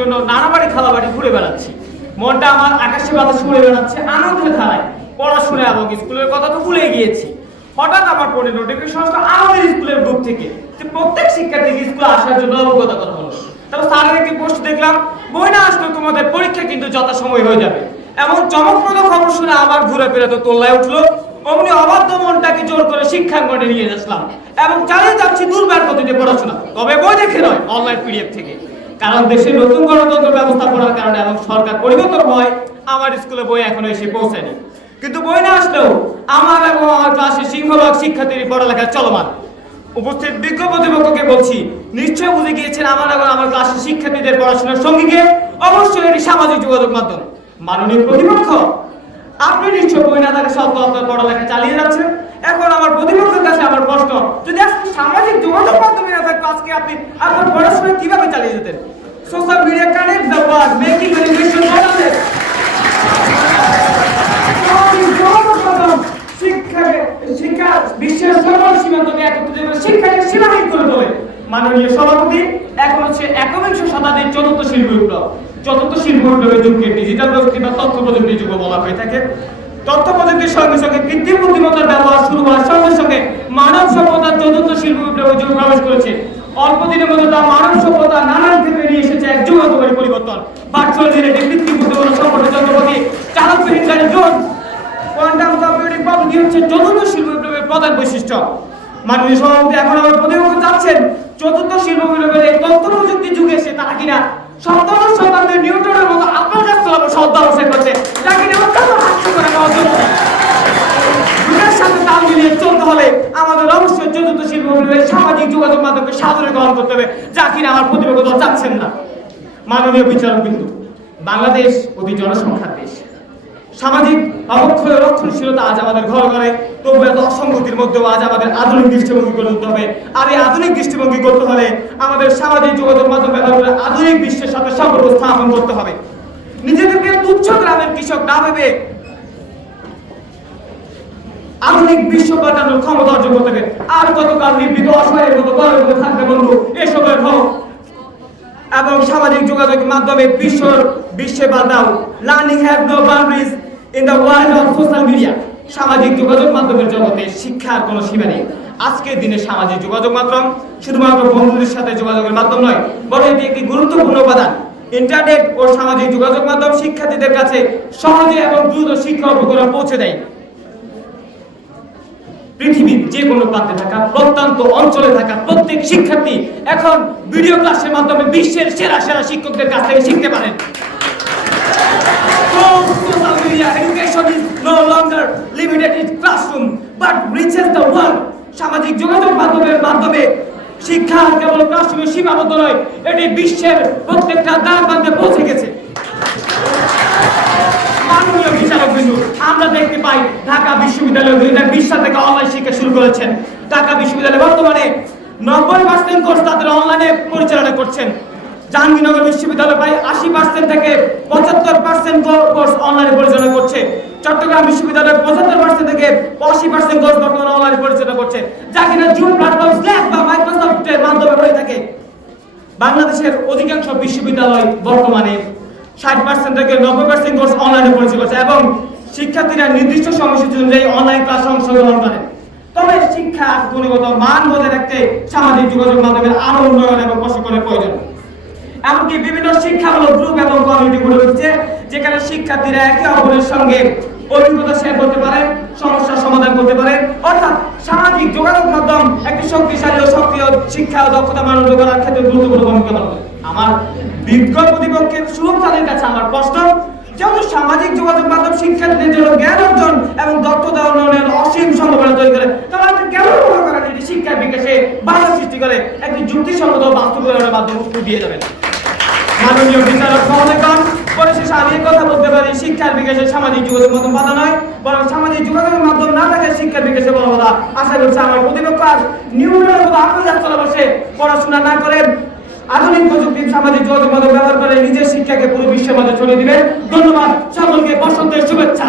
জন্য নানা বাড়ি খালা বাড়ি ঘুরে বেড়াচ্ছি। মনটা আমার আকাশে বাতাসে উড়ে বেড়াচ্ছে আনন্দের ধারায়। পড়াশোনা এবং স্কুলের কথা তো ভুলে গিয়েছি। হঠাৎ আমার ফোনে নোটিফিকেশন আসলো আমাদের স্কুলের গ্রুপ থেকে যে প্রত্যেক শিক্ষার্থীকে স্কুলে আসার জন্য অবগত করা হলো। তারপর স্যারের একটি পোস্ট দেখলাম, বই না আসলে তোমাদের পরীক্ষা কিন্তু যথাসময় হয়ে যাবে। এমন চমকপ্রদ খবর শুনে আমার ঘুরে ফিরে তো তোল্লায় উঠলো। অমনি অবাধ্য মনটাকে জোর করে শিক্ষাঙ্গনে নিয়ে আসলাম এবং চালিয়ে যাচ্ছি দুর্বার গতিতে পড়াশোনা, তবে বই দেখে নয়, অনলাইন পিডিএফ থেকে। কারণ দেশে নতুন গণতন্ত্র ব্যবস্থা করার কারণে এবং সরকার পরিবর্তন হয় আমার স্কুলে বই এখনো এসে পৌঁছায়নি। কিন্তু বই না আসলেও আমার এবং আমার ক্লাসের সিংহভাগ শিক্ষার্থীর পড়ালেখা চলমান। উপস্থিত বিজ্ঞ প্রতিপক্ষকে বলছি, নিশ্চয় বুঝে গিয়েছেন আমার এবং আমার ক্লাসের শিক্ষার্থীদের পড়াশোনার সঙ্গীকে অবশ্যই এটি সামাজিক যোগাযোগ মাধ্যম। মাননীয় প্রতিপক্ষ, আপনি নিশ্চয় বই না থাকা সত্ত্বেও আপনার পড়ালেখা চালিয়ে যাচ্ছেন। এখন আমার প্রতিপক্ষের কাছে আমার প্রশ্ন, যদি আজকে সামাজিক যোগাযোগ মাধ্যমে না থাকতো আজকে আপনি আপনার পড়াশোনা কিভাবে চালিয়ে যেতেন? Social media connect the world, making education model. শিক্ষা বিশ্বের সকল সীমান্তকে একত্রিত করে শিক্ষাকে সীমাহীন করে তোলে। মাননীয় সভাপতি, এখন হচ্ছে একবিংশ শতাব্দীর চতুর্থ শিল্প বিপ্লব। চতুর্থ শিল্প বিপ্লবের যুগকে ডিজিটাল প্রযুক্তি বা তথ্য প্রযুক্তির যুগ বলা হয়ে থাকে। তথ্য প্রযুক্তির সঙ্গে সঙ্গে কৃত্রিম বুদ্ধিমত্তার ব্যবহার শুরু হওয়ার সঙ্গে সঙ্গে মানব সভ্যতার চতুর্থ শিল্প বিপ্লবের যুগ প্রবেশ করেছে। অল্প দিনের মধ্যে তা মানব সভ্যতা নানান ক্ষেত্রে নিয়ে এসেছে এক যুগান্তকারী পরিবর্তন। ভার্চুয়াল রিয়েলিটি, কৃত্রিম বুদ্ধিমত্তা, সম্পর্ক যন্ত্রপাতি, চালকবিহীন গাড়ি, ড্রোন, কোয়ান্টাম কম্পিউটিং পদ্ধতি হচ্ছে চতুর্থ শিল্প বিপ্লবের প্রধান বৈশিষ্ট্য। মাননীয় সভাপতি, এখন আমার প্রতিপক্ষ চাচ্ছেন চতুর্থ শিল্প বিপ্লবের এই তথ্য প্রযুক্তির যুগে এসে তারা কিনা সপ্তদশ শতাব্দীর নিউটনের মতো আপনার কাছ থেকে শ্রদ্ধা অবশ্যই করছে, যা কিনা অত্যন্ত হাস্যকর এবং অযোগ্য। যুগের সাথে তাল মিলিয়ে চলতে হলে আমাদের অবশ্যই চতুর্থ শিল্প বিপ্লবের সামাজিক যোগাযোগ মাধ্যমকে সাদরে গ্রহণ করতে হবে, যা কিনা আমার প্রতিপক্ষ দল চাচ্ছেন না। মাননীয় বিচারক বিন্দু, বাংলাদেশ অতি জনসংখ্যার দেশ। সামাজিক অবক্ষয় রক্ষণশীলতা আজ আমাদের ঘরে ঘরে, তবু এত অসঙ্গতির মধ্যেও আজ আমাদের আধুনিক দৃষ্টিভঙ্গি গড়ে তুলতে হবে। আর এই আধুনিক দৃষ্টিভঙ্গি করতে হলে আমাদের সামাজিক যোগাযোগ মাধ্যম ব্যবহার করে আধুনিক বিশ্বের সাথে সম্পর্ক স্থাপন করতে হবে। নিজেদেরকে তুচ্ছ গ্রামের কৃষক না ভেবে আধুনিক বিশ্ব পাল্টানোর ক্ষমতা অর্জন করতে হবে। আর কতকাল নিবৃত অসহায়ের মতো ঘরের মধ্যে থাকবে বন্ধু, এসবের হোক এবং সামাজিক যোগাযোগের মাধ্যমে বিশ্বে পাল্টাও। Learning have no boundaries in the world of social media. সামাজিক যোগাযোগ মাধ্যমের জগতে শিক্ষার কোনো সীমা নেই। আজকের দিনে সামাজিক যোগাযোগ মাধ্যম শুধুমাত্র বন্ধুদের সাথে যোগাযোগের মাধ্যম নয়, বরং এটি একটি গুরুত্বপূর্ণ উপাদান। ইন্টারনেট ও সামাজিক যোগাযোগ মাধ্যম শিক্ষার্থীদের কাছে সহজে এবং দ্রুত শিক্ষা উপকরণ পৌঁছে দেয়। পৃথিবীর যে কোনো প্রান্তে থাকা, প্রত্যন্ত অঞ্চলে থাকা প্রত্যেক শিক্ষার্থী এখন ভিডিও ক্লাসের মাধ্যমে বিশ্বের সেরা সেরা শিক্ষকদের কাছ থেকে শিখতে পারেন। Social media education is no longer limited in classroom but reaches the world. সামাজিক যোগাযোগ মাধ্যমে শিক্ষা কেবল ক্লাসরুমে সীমাবদ্ধ নয়, এটি বিশ্বের প্রত্যেকটা দ্বার প্রান্তে পৌঁছে গেছে। মাননীয় বিচারক বিন্দু, আমরা দেখতে পাই ঢাকা বিশ্ববিদ্যালয় 2020 সাল থেকে অনলাইন শিক্ষা শুরু করেছেন। ঢাকা বিশ্ববিদ্যালয় বর্তমানে 90% কোর্স তাদের অনলাইনে পরিচালনা করছেন। জাহাঙ্গীরনগর বিশ্ববিদ্যালয় প্রায় 80% থেকে 75% কোর্স অনলাইনে পরিচালনা করছে। চট্টগ্রাম বিশ্ববিদ্যালয় 75% থেকে 80% কোর্স বর্তমানে অনলাইনে পরিচালনা করছে, যা কিনা জুম প্ল্যাটফর্ম, স্ল্যাক বা মাইক্রোসফটের মাধ্যমে হয়ে থাকে। বাংলাদেশের অধিকাংশ বিশ্ববিদ্যালয় বর্তমানে 60% থেকে 90% কোর্স অনলাইনে পরিচালনা করছে এবং শিক্ষার্থীরা নির্দিষ্ট সময়সূচি অনুযায়ী অনলাইন ক্লাসে অংশগ্রহণ করেন। তবে শিক্ষা গুণগত মান বজায় রাখতে সামাজিক যোগাযোগ মাধ্যমের আরো উন্নয়ন এবং প্রশিক্ষণের প্রয়োজন। এমনকি বিভিন্ন শিক্ষামূলক গ্রুপ এবং কমিউনিটি গড়ে উঠছে, যেখানে শিক্ষার্থীরা একে অপরের সঙ্গে অভিজ্ঞতা শেয়ার করতে পারে, সমস্যার সমাধান করতে পারে। অর্থাৎ সামাজিক যোগাযোগ মাধ্যম একটি শক্তিশালী ও সক্রিয় শিক্ষা ও দক্ষতা মান উন্নয়ন করার ক্ষেত্রে গুরুত্বপূর্ণ ভূমিকা পালন করে। আমার বিজ্ঞ প্রতিপক্ষের সুরক্ষাদের কাছে আমার প্রশ্ন, যেহেতু সামাজিক যোগাযোগ মাধ্যম শিক্ষার্থীদের জন্য জ্ঞান অর্জন এবং দক্ষতা উন্নয়নের অসীম সম্ভাবনা তৈরি করে, তাহলে আপনি কেন মনে করেন এটি শিক্ষার বিকাশে বাধা সৃষ্টি করে একটি যুক্তিসঙ্গত বাস্তবায়নের মাধ্যমে উত্তর দিয়ে যাবেন? মাননীয় বিচারক মহোদয়গণ, পরিশেষে আমি কথা বলতে পারি, শিক্ষার বিকাশে সামাজিক যোগাযোগ মাধ্যম বাধা নয়, বরং সামাজিক যোগাযোগের মাধ্যম না থাকে শিক্ষার বিকাশে বড় বাধা। আশা করছি আমার প্রতিপক্ষ আজ নিউটনের মতো আন্তর্জাতিক বসে পড়াশোনা না করে আধুনিক প্রযুক্তি সামাজিক যোগাযোগ মাধ্যম ব্যবহার করে নিজের শিক্ষাকে পুরো বিশ্বের মাঝে ছড়িয়ে দিবেন। ধন্যবাদ সকলকে, বসন্তের শুভেচ্ছা।